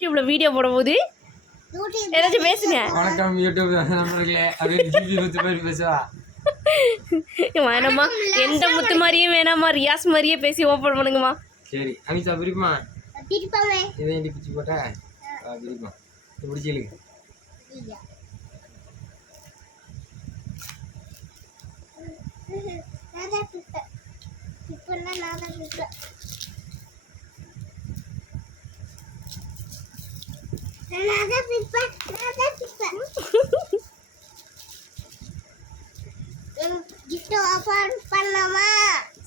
யூடியூப்ல வீடியோ போடும்போது ஏதாச்சும் பேசுங்க. வணக்கம் யூடியூப் நண்பர்களே. வேணாமா எந்த முத்து மாதிரியும் வேணாமா ரியாஸ் மாதிரியே பேசி ஓப்பன் பண்ணுங்கம்மா. சரி அமிதா பிரிப்பா இதை ஏண்டி பிச்சு போட்ட? ஆ பிரிப்பா பிரிப்பேன். பிரிப்பேன்னா நான் தான்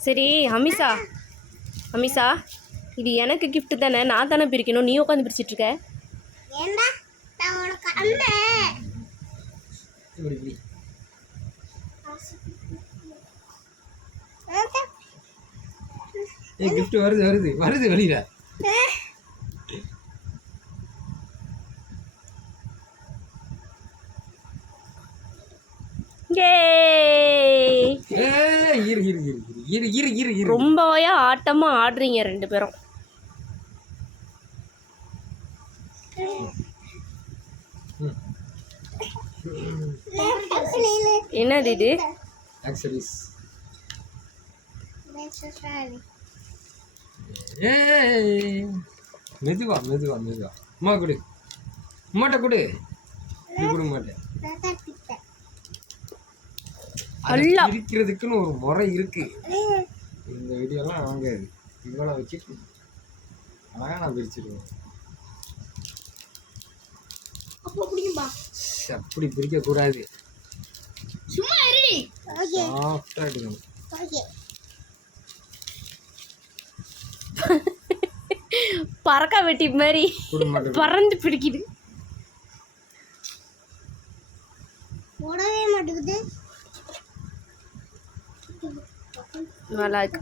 சரி அமிஷா. அமிஷா இது எனக்கு கிஃப்ட் தானே நான் தானே பிரிக்கணும் நீ உட்காந்து பிரிச்சிட்டு இருக்க. ஏ கிஃப்ட் வருது வருது. வருது வெளியில. ரொம்பவே ஆட்டமா ஆடுறீங்க ரெண்டு பேரும். என்னது இது? ஆக்சரிஸ் மெதுவா மெதுவா மெதுவா. அம்மா கொடு. அம்மாட்ட கொடு. நீ கொடு மாட்டேன். இருக்கிறதுக்குன்னு ஒரு முறை இருக்கு. இந்த வீடியோலாம் வாங்காது இவ்வளோ வச்சுட்டு அழகா நான் பிரிச்சிருவேன். அப்போ பிடிக்கும்பா. ச்ச, அப்படி பிரிக்க கூடாது சும்மா இருடி. ஓகே. சாஃப்டா எடுக்கணும். ஓகே. பறக்க வெட்டி மாதிரி பறந்து பிடிக்குது போடவே மாட்டேங்குது. நல்லா இருக்கு.